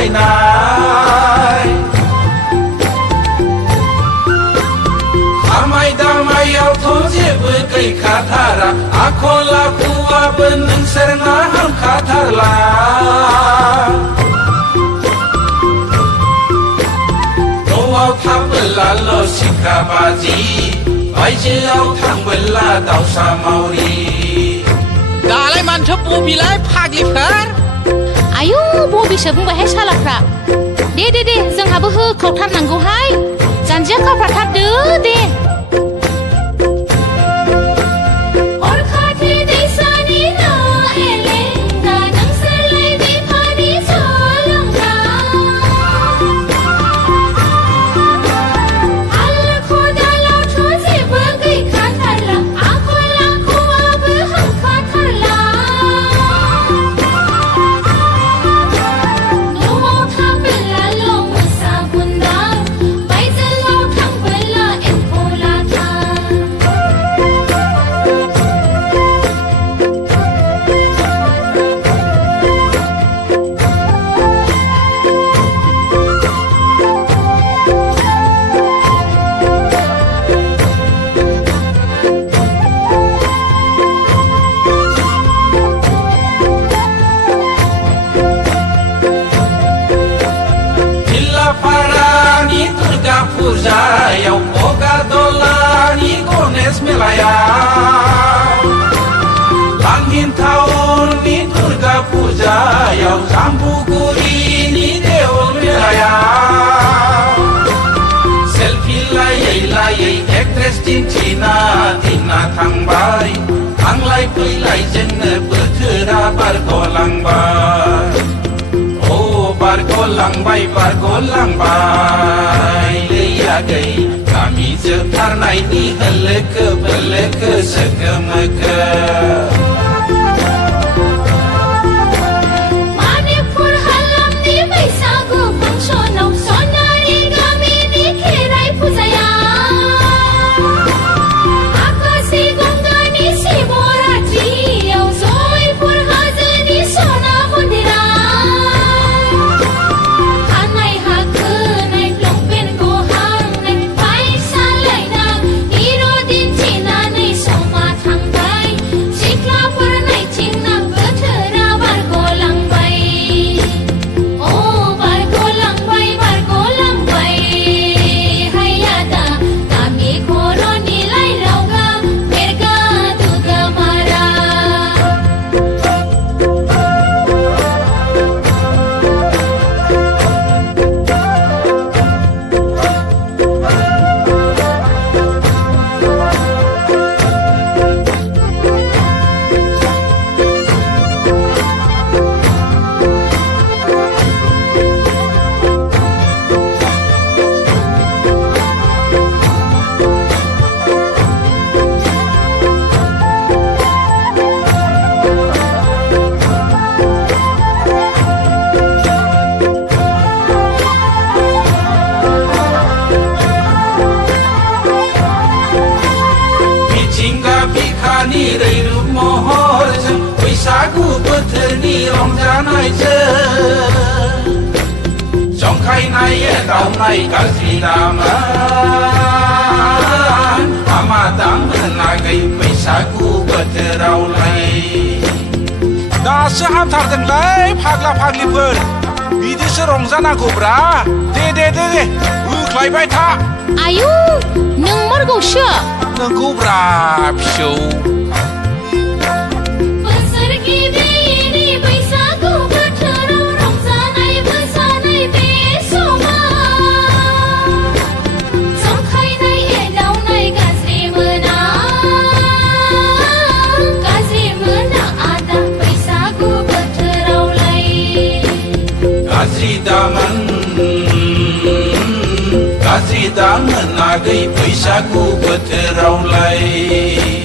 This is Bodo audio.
नायनाय आमाय दामायावथ' जेबो गैखाथारा आखल आखुआबो नोंसोरना हामखाथारला न'आव थाबोलाल' सिख्रा बाजि बायजोआव थांबोला दाउसा मावरि दालाय मानोथो बबिलाय फाग्लिफोर आयु बबिसो बुंबायहाय सालाफ्रा दे जोंहाबो होखावथारनांगौहाय जानजिया खाफ्राथारदो दे फुजायाव बगादलानि गणेश मेलायाव लांहिनटाउननि दुर्गा फुजायाव जाम्बुगुरिनि देवल मेलायाव सेलफि लायै लायै एक्ट्रेस दिन्थिना दिना थांबाय थांलाय फैलायजोंनो बोथोरा बारग'लांबाय बारग'लांबाय लैयागै गामि जोबथारनायनि होलोखो बोलोखो सोखो मोखो मानिपुर हालामनि बैसागु फांसनाव सनारि गामिनि खेराइ फुजायाव आकाशि गंगानि शिवरात्रियाव जयपुर हाजोनि सना मन्दिराव रैरुब महरजों बैसागु बोथोरनि रंजानायजों जंखायनाय एदावनाय गाज्रि दामोन हामा दामोनागै बैसागु बोथोरावलाय दासो हामथारदोंलै फाग्ला फाग्लिफोर बिदिसो रंजानांगौब्रा दे होख्लायबाय था आयु नंमारगौसो नंगौब्रा फिसौ गाज्रि दामोनागै बैसागु बोथोरावलाय